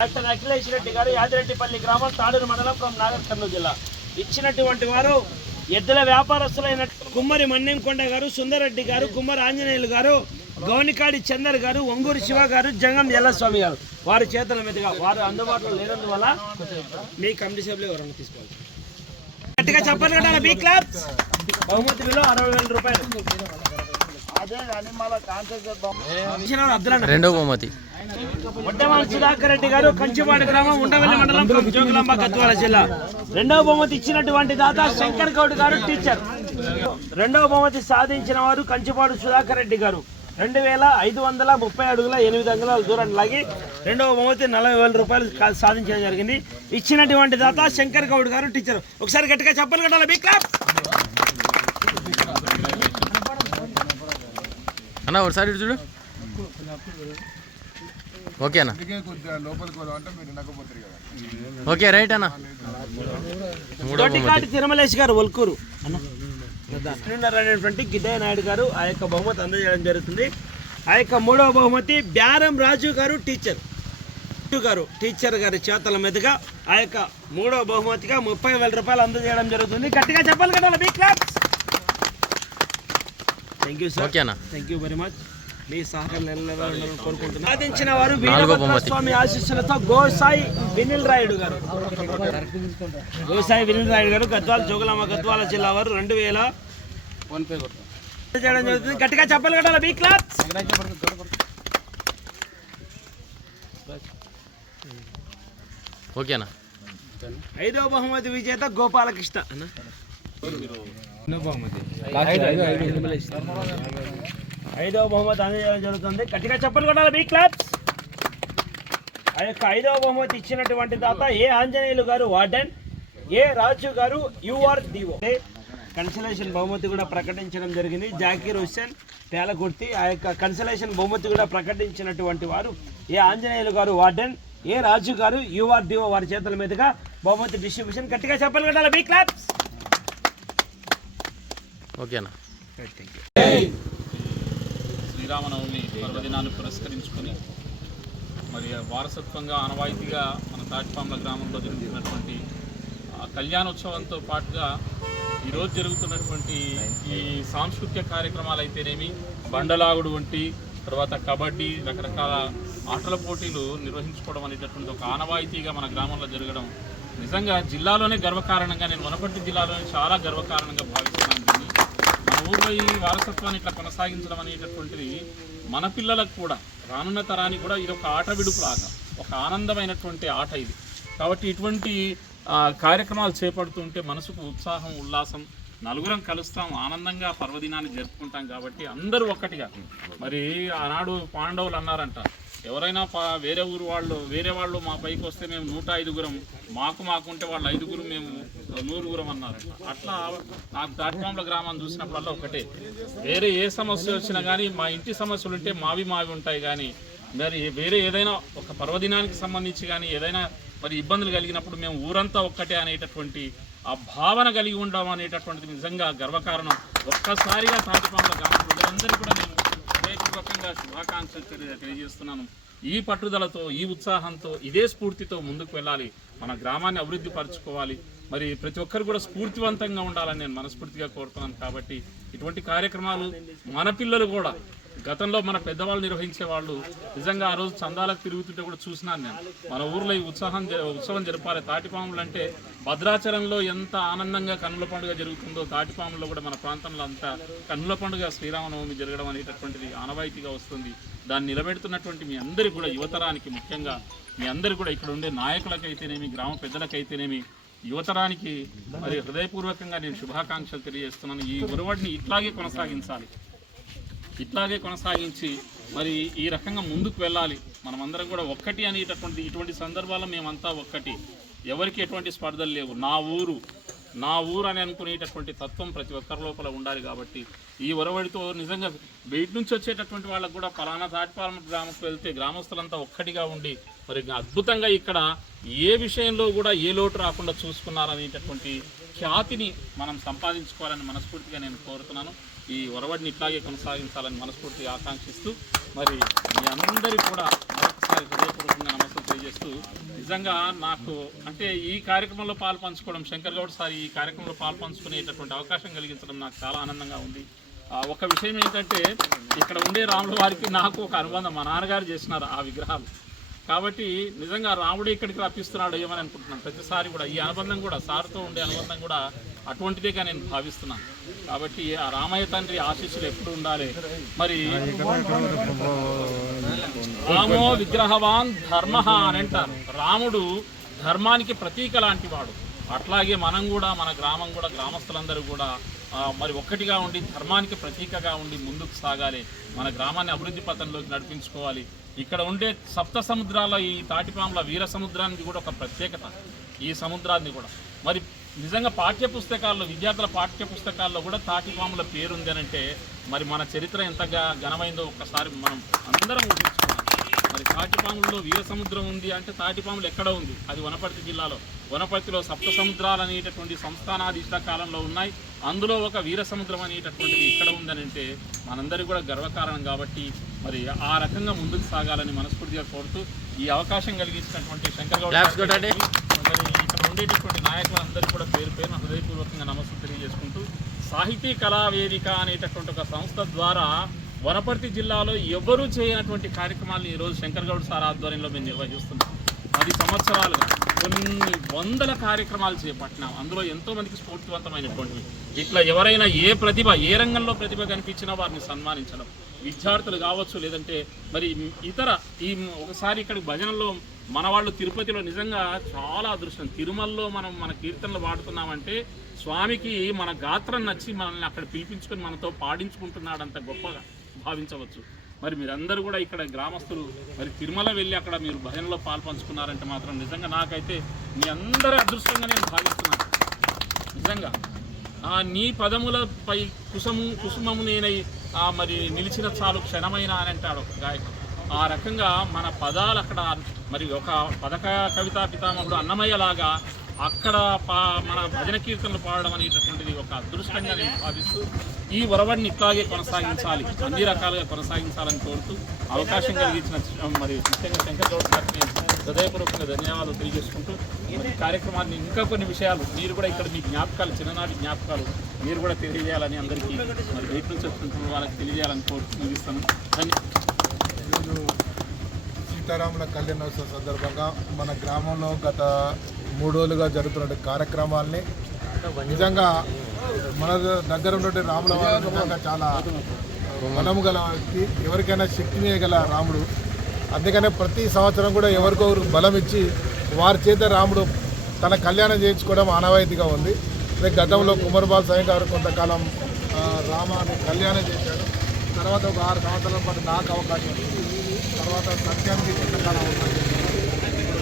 Doctor Akhilesh Reddy గారు యాదిరెడ్డిపల్లి గ్రామం తాడూరు మండలం ఫ్రమ్ నాగర్ కర్నూలు జిల్లా. ఇచ్చినటువంటి వారు ఎద్దుల వ్యాపారస్తులైన కుమ్మరి మన్నెంకొండ గారు సుందరెడ్డి గారు కుమ్మరి ఆంజనేయులు గారు గౌనికాడి చందర్ గారు ఒంగూరు శివ గారు జంగం ఎల్లస్వామి గారు. వారి చేతుల మీదుగా వారు అందుబాటులో లేనందువల్ల మీ కమిటీ సభ్యులు ఎవరన్నా తీసుకోవాలి. గట్టిగా చెప్పండి కదా బీ క్లాబ్ బహుమతి విలువ అరవై వేల రూపాయలు ఇచ్చిన వారు అబ్దుల్ అన్న. రెండో బహుమతి. గారు కంచిపాడు గ్రామం ఉండవల్లి మండలం జోగులాంబ గద్వాల జిల్లా. రెండవ బహుమతి ఇచ్చినటువంటి దాత శంకర్ గౌడ్ గారు టీచర్. రెండవ బహుమతి సాధించిన వారు కంచిపాడు సుధాకర్ రెడ్డి గారు. రెండు వేల ఐదు వందల ముప్పై అడుగుల ఎనిమిది అంగుళాల దూరాన్ని లాగి రెండవ బహుమతి నలభై వేల రూపాయలు సాధించడం జరిగింది. ఇచ్చినటువంటి దాత శంకర్ గౌడ్ గారు టీచర్. ఒకసారి గట్టిగా చెప్పలు కట్టాలి? బీ క్లాప్ అన్న ఒకసారి చూడు. ఓకే అన్న. ఓకే రైట్ అన్న. తిరుమలేష్ గారు ఒల్కూరు. అనేటువంటి గిడ్డయ్య నాయుడు గారు ఆ యొక్క బహుమతి అందజేయడం జరుగుతుంది. ఆ యొక్క మూడవ బహుమతి బ్యారం రాజు గారు టీచర్. గారు టీచర్ గారి చేతుల మీదుగా ఆ యొక్క మూడవ బహుమతిగా ముప్పై వేల రూపాయలు అందజేయడం జరుగుతుంది. గట్టిగా చెప్పాలి కదా B class thank you sir okay అన్న థ్యాంక్ యూ వెరీ మచ్ మీ సహకారం నెలవేరాలని కోరుకుంటున్నాను సాధించిన వారు నాలుగో వీరభద్ర బహుమతి. స్వామి ఆశీస్సులతో గోసాయి వినిల్ రాయుడు గారు. గోసాయి వినిల్ రాయుడు గారు గద్వాల జోగులామ గద్వాల జిల్లా వారు రెండు వేల చేయడం జరుగుతుంది. గట్టిగా చెప్పాలి కదా బీ క్లాస్ ఓకే అన్న ఐదవ బహుమతి విజేత గోపాలకృష్ణ. అన్న ఐదవ బహుమతి అందజేయడం జరుగుతుంది. గట్టిగా చెప్పలు కొట్టాలి బీ క్లాప్స్. ఆ యొక్క ఐదవ బహుమతి ఇచ్చినటువంటి తాత ఏ ఆంజనేయులు గారు వార్డెన్? ఏ రాజు గారు యుఆర్ డిఓ కన్సలేషన్ బహుమతి కూడా ప్రకటించడం జరిగింది. జాకీర్ హుస్సేన్ పేలకుర్తి ఆ యొక్క కన్సలేషన్ బహుమతి కూడా ప్రకటించినటువంటి వారు ఏ ఆంజనేయులు గారు వార్డెన్? ఏ రాజు గారు యుఆర్ డివో వారి చేతుల మీదుగా బహుమతి డిస్ట్రిబ్యూషన్ గట్టిగా చెప్పలు కొట్టాలి బీ క్లాప్స్. ఓకే అన్న శ్రీరామనవమి పర్వదినాన్ని పురస్కరించుకొని మరి వారసత్వంగా ఆనవాయితీగా మన తాటిపాంల గ్రామంలో జరుగుతున్నటువంటి ఆ, కళ్యాణోత్సవంతో పాటుగా ఈరోజు జరుగుతున్నటువంటి ఈ సాంస్కృతిక కార్యక్రమాలు అయితేనేమి బండలాగుడు వంటి తర్వాత కబడ్డీ రకరకాల ఆటల పోటీలు నిర్వహించుకోవడం అనేటటువంటి ఒక ఆనవాయితీగా మన గ్రామంలో జరగడం నిజంగా జిల్లాలోనే గర్వకారణంగా నేను వనపర్తి జిల్లాలోనే చాలా గర్వకారణంగా భావిస్తున్నాను. ఊర్లో ఈ వారసత్వాన్ని ఇట్లా కొనసాగించడం అనేటటువంటిది మన పిల్లలకు కూడా రానున్న తరానికి కూడా ఇది ఒక ఆట విడుపు విడుపులాగా ఒక ఆనందమైనటువంటి ఆట ఇది. కాబట్టి ఇటువంటి కార్యక్రమాలు చేపడుతుంటే మనసుకు ఉత్సాహం ఉల్లాసం నలుగురం కలుస్తాం ఆనందంగా పర్వదినాన్ని జరుపుకుంటాం కాబట్టి అందరూ ఒక్కటిగా. మరి ఆనాడు పాండవులు అన్నారంట ఎవరైనా వేరే ఊరు వాళ్ళు వేరే వాళ్ళు మా పైకి వస్తే మేము నూట ఐదుగురం మాకు మాకుంటే వాళ్ళు ఐదుగురు మేము నూరుగురం అన్నారంట అట్లా నాకు దాటిపాంల గ్రామాన్ని చూసినప్పుడల్లా ఒకటే. వేరే ఏ సమస్య వచ్చినా కానీ మా ఇంటి సమస్యలు ఉంటే మావి మావి ఉంటాయి కానీ మరి వేరే ఏదైనా ఒక పర్వదినానికి సంబంధించి కానీ ఏదైనా మరి ఇబ్బందులు కలిగినప్పుడు మేము ఊరంతా ఒక్కటే అనేటటువంటి ఆ భావన కలిగి ఉండడం అనేటటువంటిది నిజంగా గర్వకారణం. ఒక్కసారిగా తాటిపాముల గ్రామం ప్రజలందరికీ కూడా నేను హృదయపూర్వకంగా శుభాకాంక్షలు తెలియజేస్తున్నాను. ఈ పట్టుదలతో ఈ ఉత్సాహంతో ఇదే స్ఫూర్తితో ముందుకు వెళ్ళాలి. మన గ్రామాన్ని అభివృద్ధి పరచుకోవాలి. మరి ప్రతి ఒక్కరు కూడా స్ఫూర్తివంతంగా ఉండాలని నేను మనస్ఫూర్తిగా కోరుతున్నాను. కాబట్టి ఇటువంటి కార్యక్రమాలు మన పిల్లలు కూడా గతంలో మన పెద్దవాళ్ళు నిర్వహించే వాళ్ళు నిజంగా ఆ రోజు చందాలకు తిరుగుతుంటే కూడా చూసినాను నేను. మన ఊర్లో ఈ ఉత్సాహం ఉత్సవం జరపాలి. తాటిపాములు అంటే భద్రాచలంలో ఎంత ఆనందంగా కన్నుల పండుగ జరుగుతుందో తాటిపాములో కూడా మన ప్రాంతంలో అంతా కన్నుల పండుగ శ్రీరామనవమి జరగడం అనేటటువంటిది ఆనవాయితీగా వస్తుంది. దాన్ని నిలబెడుతున్నటువంటి మీ అందరి కూడా యువతరానికి ముఖ్యంగా మీ అందరి కూడా ఇక్కడ ఉండే నాయకులకైతేనేమి గ్రామ పెద్దలకైతేనేమి యువతరానికి మరి హృదయపూర్వకంగా నేను శుభాకాంక్షలు తెలియజేస్తున్నాను. ఈ ఒరవడిని ఇట్లాగే కొనసాగించాలి. ఇట్లాగే కొనసాగించి మరి ఈ రకంగా ముందుకు వెళ్ళాలి. మనమందరం కూడా ఒక్కటి అనేటటువంటి ఇటువంటి సందర్భాల్లో మేమంతా ఒక్కటి. ఎవరికి ఎటువంటి స్పర్ధలు లేవు. నా ఊరు నా ఊరు అని అనుకునేటటువంటి తత్వం ప్రతి ఒక్కరి లోపల ఉండాలి కాబట్టి ఈ ఒరవడితో నిజంగా బయట నుంచి వచ్చేటటువంటి వాళ్ళకు కూడా పలానా తాటిపాలెం గ్రామంకి వెళ్తే గ్రామస్తులంతా ఒక్కటిగా ఉండి మరి అద్భుతంగా ఇక్కడ ఏ విషయంలో కూడా ఏ లోటు రాకుండా చూసుకున్నారనేటటువంటి ఖ్యాతిని మనం సంపాదించుకోవాలని మనస్ఫూర్తిగా నేను కోరుతున్నాను. ఈ ఒరవడిని ఇట్లాగే కొనసాగించాలని మనస్ఫూర్తిగా ఆకాంక్షిస్తూ మరి మీ అందరికీ కూడా మరొకసారి హృదయపూర్వకంగా నమస్కారం తెలియజేస్తూ నిజంగా నాకు అంటే ఈ కార్యక్రమంలో పాలు పంచుకోవడం శంకర్ గౌడ్ సార్ ఈ కార్యక్రమంలో పాలు పంచుకునేటటువంటి అవకాశం కలిగించడం నాకు చాలా ఆనందంగా ఉంది. ఆ, ఒక విషయం ఏంటంటే ఇక్కడ ఉండే రాముల వారికి నాకు ఒక అనుబంధం మా నాన్నగారు చేసినారు ఆ విగ్రహాలు. కాబట్టి నిజంగా రాముడు ఇక్కడికి రప్పిస్తున్నాడు ఏమని అనుకుంటున్నాను? ప్రతిసారి కూడా ఈ అనుబంధం కూడా సార్తో ఉండే అనుబంధం కూడా అటువంటిదేగా నేను భావిస్తున్నాను. కాబట్టి ఆ రామయ్య తండ్రి ఆశీస్సులు ఎప్పుడు ఉండాలి? మరి రామో విగ్రహవాన్ ధర్మ అని అంటారు. రాముడు ధర్మానికి ప్రతీక లాంటి వాడు అట్లాగే మనం కూడా మన గ్రామం కూడా గ్రామస్తులందరూ కూడా మరి ఒక్కటిగా ఉండి ధర్మానికి ప్రతీకగా ఉండి ముందుకు సాగాలి. మన గ్రామాన్ని అభివృద్ధి పథంలోకి నడిపించుకోవాలి. ఇక్కడ ఉండే సప్త సముద్రాల ఈ తాటిపాముల వీర సముద్రానికి కూడా ఒక ప్రత్యేకత ఈ సముద్రాన్ని కూడా. మరి నిజంగా పాఠ్య పుస్తకాల్లో విద్యార్థుల పాఠ్య పుస్తకాల్లో కూడా తాటిపాముల పేరుంది అంటే మరి మన చరిత్ర ఎంతగా ఘనమైందో ఒక్కసారి మనం అందరం ఊహించుకున్నాం మరి తాటిపాములలో వీర సముద్రం ఉంది అంటే తాటిపాములు ఎక్కడ ఉంది? అది వనపర్తి జిల్లాలో. వనపర్తిలో సప్త సముద్రాలు అనేటటువంటి సంస్థానాధీష్ట కాలంలో ఉన్నాయి. అందులో ఒక వీర సముద్రం అనేటటువంటిది ఇక్కడ ఉందని అంటే మనందరికీ కూడా గర్వకారణం కాబట్టి మరి ఆ రకంగా ముందుకు సాగాలని మనస్ఫూర్తిగా కోరుతూ ఈ అవకాశం కలిగించినటువంటి శంకర్ గౌడ్ ఇక్కడ ఉండేటటువంటి నాయకులందరికీ కూడా పేరు పేరున హృదయపూర్వకంగా నమస్సు తెలియజేసుకుంటూ సాహితీ కళా వేదిక అనేటటువంటి ఒక సంస్థ ద్వారా వనపర్తి జిల్లాలో ఎవరూ చేయనటువంటి కార్యక్రమాలను ఈరోజు శంకర్ గౌడ్ సార్ ఆధ్వర్యంలో మేము నిర్వహిస్తున్నాం. పది సంవత్సరాలుగా కొన్ని వందల కార్యక్రమాలు చేపట్టినాం. అందులో ఎంతో మందికి స్ఫూర్తివంతమైనటువంటివి ఇట్లా ఎవరైనా ఏ ప్రతిభ ఏ రంగంలో ప్రతిభ కనిపించినా వారిని సన్మానించడం. విద్యార్థులు కావచ్చు లేదంటే మరి ఇతర ఈ ఒకసారి ఇక్కడ భజనలో మన వాళ్ళు తిరుపతిలో నిజంగా చాలా అదృష్టం. తిరుమలలో మనం మన కీర్తనలు పాడుతున్నామంటే స్వామికి మన గాత్రం నచ్చి మనల్ని అక్కడ పిలిపించుకొని మనతో పాడించుకుంటున్నాడంత గొప్పగా. భావించవచ్చు. మరి మీరందరూ కూడా ఇక్కడ గ్రామస్తులు మరి తిరుమల వెళ్ళి అక్కడ మీరు భజనలో పాల్పంచుకున్నారంటే మాత్రం నిజంగా నాకైతే మీ అందరి అదృష్టంగా నేను భావిస్తున్నాను. నిజంగా. ఆ నీ పదములపై కుసము కుసుమము నేనై ఆ మరి నిలిచిన చాలు క్షణమైన అని అంటాడు ఒక గాయకుడు. ఆ రకంగా మన పదాలు అక్కడ మరి ఒక పదక కవితా పితామహుడు అన్నమయ్యలాగా అక్కడ పా మన భజన కీర్తనలు పాడడం అనేటటువంటిది ఒక అదృష్టంగా నేను భావిస్తూ ఈ వరవడిని ఇట్లాగే కొనసాగించాలి అన్ని రకాలుగా కొనసాగించాలని కోరుతూ అవకాశం కలిగించిన మరి ముఖ్యంగా శంకర్గౌడ్ గారికి నేను హృదయపూర్వకంగా ధన్యవాదాలు తెలియజేసుకుంటూ మరి ఈ కార్యక్రమాన్ని ఇంకా కొన్ని విషయాలు మీరు కూడా ఇక్కడ మీ జ్ఞాపకాలు చిన్ననాటి జ్ఞాపకాలు మీరు కూడా తెలియజేయాలని అందరికీ మరి బయట నుంచి వచ్చినటువంటి వాళ్ళకి తెలియజేయాలని కోరుతూ ముగిస్తాను ధన్యవాదాలు. సీతారాముల కళ్యాణోత్సవ సందర్భంగా మన గ్రామంలో గత మూడు రోజులుగా జరుగుతున్న కార్యక్రమాల్ని నిజంగా మన దగ్గర ఉన్నటువంటి రాముల నిజంగా చాలా బలము గల వ్యక్తి ఎవరికైనా శక్తిని గల రాముడు. అందుకనే ప్రతి సంవత్సరం కూడా ఎవరికొకరు బలం ఇచ్చి వారి చేత రాముడు తన కళ్యాణం చేయించుకోవడం ఆనవాయితీగా ఉంది. అదే గతంలో కుమారబాల్ సాయి గారు కొంతకాలం రామాన్ని కళ్యాణం చేశాడు తర్వాత ఒక ఆరు సంవత్సరాల పాటు నాకు అవకాశం తర్వాత సత్యానికి కొంతకాలం అవకాశం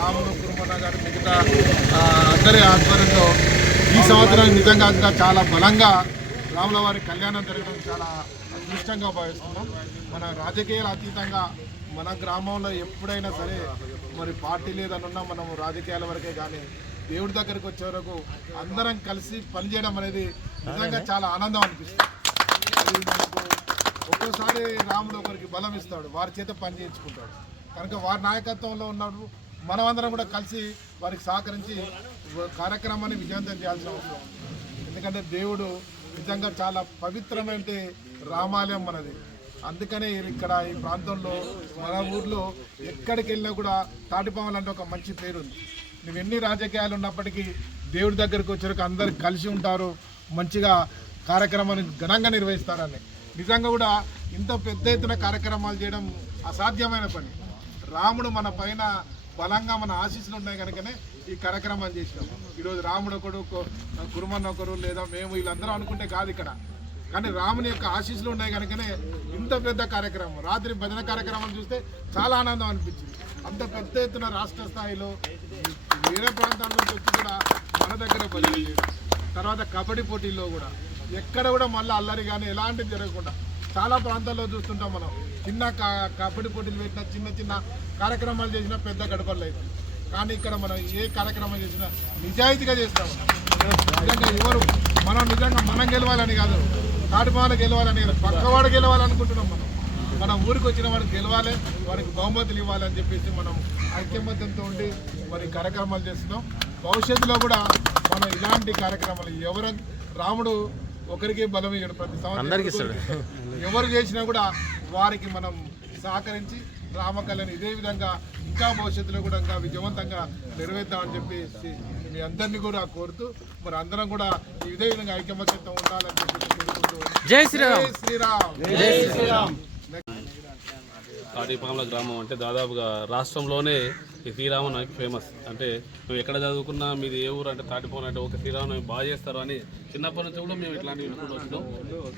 రాముడు కురుమన్న గారు మిగతా అందరి ఆధ్వర్యంలో ఈ సంవత్సరం నిజంగా ఇంకా చాలా బలంగా రాముల వారి కళ్యాణం జరగడం చాలా అదృష్టంగా భావిస్తున్నాం. మన రాజకీయాల అతీతంగా మన గ్రామంలో ఎప్పుడైనా సరే మరి పార్టీ లేదనున్నా మనం రాజకీయాల వరకే కానీ దేవుడి దగ్గరికి వచ్చే వరకు అందరం కలిసి పనిచేయడం అనేది నిజంగా చాలా ఆనందం అనిపిస్తుంది. ఒక్కోసారి రాముడు ఒకరికి బలం ఇస్తాడు వారి చేత పని చేయించుకుంటాడు. కనుక వారి నాయకత్వంలో ఉన్నాడు మనమందరం కూడా కలిసి వారికి సహకరించి కార్యక్రమాన్ని విజయవంతం చేయాల్సిన అవసరం ఎందుకంటే దేవుడు నిజంగా చాలా పవిత్రమైన రామాలయం మనది. అందుకనే ఇక్కడ ఈ ప్రాంతంలో మన ఊర్లో ఎక్కడికి వెళ్ళినా కూడా తాటిపాములు అంటే ఒక మంచి పేరు ఉంది నువ్వు ఎన్ని రాజకీయాలు ఉన్నప్పటికీ దేవుడి దగ్గరికి వచ్చాక అందరు కలిసి ఉంటారు మంచిగా కార్యక్రమాన్ని ఘనంగా నిర్వహిస్తారని. నిజంగా కూడా ఇంత పెద్ద ఎత్తున కార్యక్రమాలు చేయడం అసాధ్యమైన పని. రాముడు మన పైన బలంగా మన ఆశీస్సులు ఉన్నాయి కనుకనే ఈ కార్యక్రమాలు చేసినాము ఈరోజు రాముడు ఒకడు గురుమన్న కురుమన్ ఒకరు లేదా మేము వీళ్ళందరూ అనుకుంటే కాదు ఇక్కడ. కానీ రాముని యొక్క ఆశీస్సులు ఉన్నాయి కనుకనే ఇంత పెద్ద కార్యక్రమం రాత్రి భజన కార్యక్రమం చూస్తే చాలా ఆనందం అనిపించింది. అంత పెద్ద ఎత్తున రాష్ట్ర స్థాయిలో వేరే ప్రాంతాల నుంచి వచ్చి కూడా మన దగ్గర భజన చేయడం తర్వాత కబడ్డీ పోటీల్లో కూడా ఎక్కడ కూడా మళ్ళీ అల్లరి కానీ ఎలాంటివి జరగకుండా చాలా ప్రాంతాల్లో చూస్తుంటాం మనం. చిన్న కబడ్డీ పోటీలు పెట్టిన చిన్న చిన్న కార్యక్రమాలు చేసినా పెద్ద గడపలు అయితే. కానీ ఇక్కడ మనం ఏ కార్యక్రమం చేసినా నిజాయితీగా చేస్తాం. నిజంగా ఎవరు మనం నిజంగా మనం గెలవాలని కాదు. తాటిపాలు గెలవాలని కాదు. పక్కవాడు గెలవాలనుకుంటున్నాం మనం. మన ఊరికి వచ్చిన వాడికి గెలవాలి వారికి బహుమతులు ఇవ్వాలని చెప్పేసి మనం ఐక్యమత్యంతో ఉండి మరి కార్యక్రమాలు చేస్తున్నాం. భవిష్యత్తులో కూడా మనం ఇలాంటి కార్యక్రమాలు ఎవరు రాముడు ఒకరికి బలం ఇవ్వడు ప్రతి సంవత్సరం. ఎవరు చేసినా కూడా వారికి మనం సహకరించి రామకళ్యాణ్ ఇదే విధంగా ఇంకా భవిష్యత్తులో కూడా ఇంకా విజయవంతంగా నెరవేర్తామని చెప్పేసి మీ అందరినీ కూడా కోరుతూ మరి అందరం కూడా ఇదే విధంగా ఐకమత్యంతో ఉండాలని చెప్పి జై శ్రీరామ్. జై శ్రీరామ్. జై శ్రీరామ్. గ్రామం అంటే దాదాపుగా రాష్ట్రంలోనే ఈ శ్రీరామనవమికి ఫేమస్ అంటే నువ్వు ఎక్కడ చదువుకున్నా మీది ఏ ఊరు అంటే తాటిపోను అంటే ఒక శ్రీరామనవమి బాగా చేస్తారు అని చిన్నప్పటి నుంచి కూడా మేము ఇట్లాంటివి వినుకుంటూ వచ్చినాం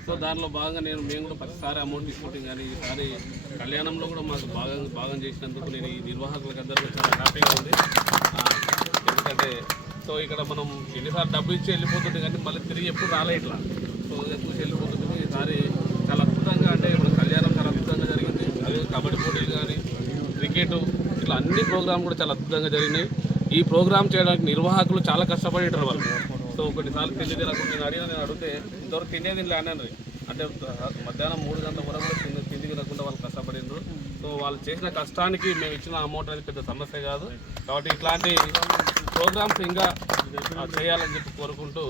సో దానిలో భాగంగా నేను మేము కూడా ప్రతిసారి అమౌంట్ తీసుకుంటాం కానీ ఈసారి కళ్యాణంలో కూడా మాకు బాగా భాగం చేసినందుకు నేను ఈ నిర్వాహకులకు అందరికీ చాలా హ్యాపీగా ఉంది. ఎందుకంటే సో ఇక్కడ మనం ఎన్నిసార్లు డబ్బు ఇచ్చి వెళ్ళిపోతుంది కానీ మళ్ళీ తిరిగి ఎప్పుడు రాలే ఇట్లా. సో చూసి వెళ్ళిపోతుంది ఈసారి చాలా అద్భుతంగా అంటే మన కళ్యాణం చాలా అద్భుతంగా జరిగింది అదే కబడ్డీ పోటీలు కానీ క్రికెట్ ఇట్లా అన్ని ప్రోగ్రామ్ కూడా చాలా అద్భుతంగా జరిగినాయి. ఈ ప్రోగ్రామ్ చేయడానికి నిర్వాహకులు చాలా కష్టపడేటారు వాళ్ళు. సో ఒకటిసారి తిండి తినకుండా నేను అడిగిన నేను అడిగితే ఇంతవరకు తినే తినలే అన్నాను. అంటే మధ్యాహ్నం మూడు గంటల వరకు తిండి తిండి తినకుండా వాళ్ళు కష్టపడినారు సో వాళ్ళు చేసిన కష్టానికి మేము ఇచ్చిన అమౌంట్ అనేది పెద్ద సమస్య కాదు. కాబట్టి ఇట్లాంటి ప్రోగ్రామ్స్ ఇంకా చేయాలని చెప్పి కోరుకుంటూ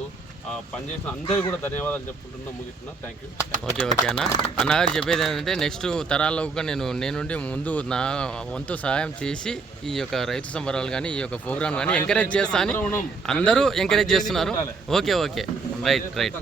పనిచేసిన అందరికీ కూడా ధన్యవాదాలు చెప్పుకుంటున్నా ముగిస్తున్నా. థ్యాంక్ యూ ఓకే ఓకే అన్న. అన్నగారు చెప్పేది ఏంటంటే నెక్స్ట్ తరాల్లో కూడా నేను నేనుండి ముందు నా వంతు సహాయం చేసి ఈ యొక్క రైతు సంబరాలు కానీ ఈ యొక్క ప్రోగ్రామ్ కానీ ఎంకరేజ్ చేస్తా అని అందరూ ఎంకరేజ్ చేస్తున్నారు. Okay okay. Right right